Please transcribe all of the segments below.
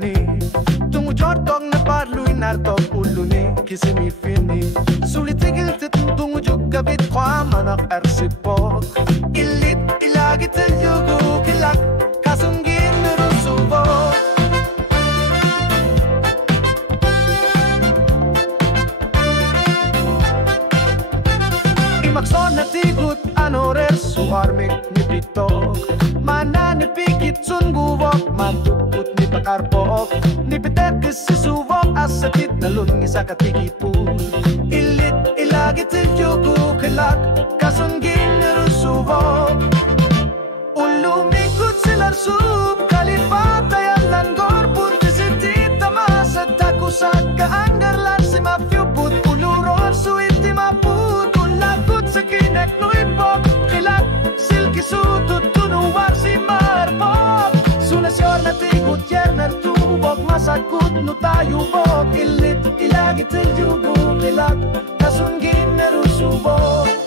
ni tungu jodong na parluy nartok ulo ni kisimi fini sulit tigil tungu juga bit kwa manak arsipok ilit ilagi talyugu kilak kasunggin rusubok imakson na tigut anorer suharmik ni pitok mana ni pikit sungguwok matukut ni pakarpok ni pitekis si suwok asatit na lungi sa katikipun ilit ilagi tilyugu kilak kasunggin rusubok ulumikut silarsub kalipatayan langgor puti si tita masad takusag kaanggar lang si mafyuput uluror suiti maput ulagut sa kinek nuipok kilak silki sutut tunuwar si marpok sunasyor na tigut yerner tubok masakut no tayubok ilit ilagi tilyugu kilak kasunggin rusubok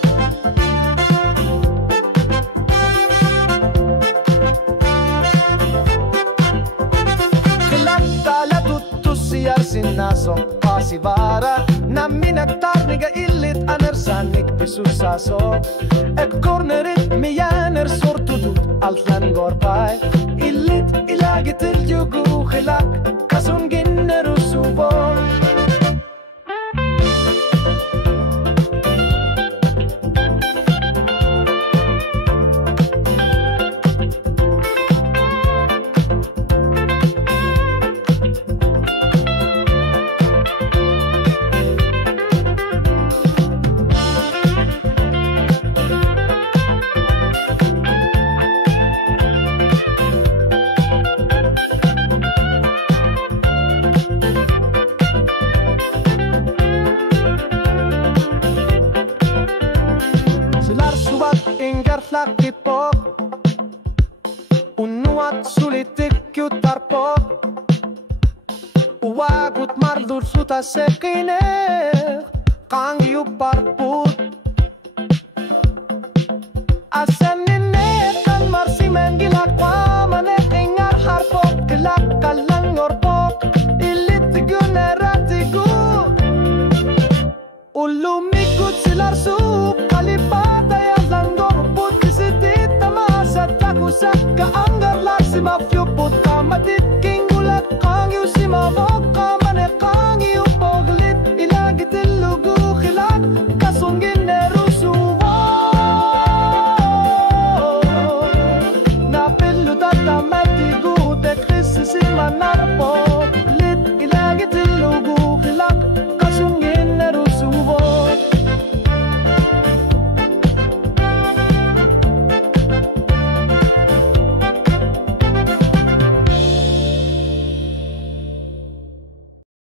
siyar sinasong pasibara na minagtar niga ilit anersanik pisusasok ek kornerit miyaner sortudut altlan gorpay ilit ilagi tilyugu khilak kasungin nerusubon lakipok unuat sulitik yutarpok uwagut mardur suta sekine kangi uparput asenine kan marsimen gilakwa mane ingar harpok gelak kalang ngorpok ilit guneratigu ulumikut silarsub kalipata sa kaanggar lang si mafia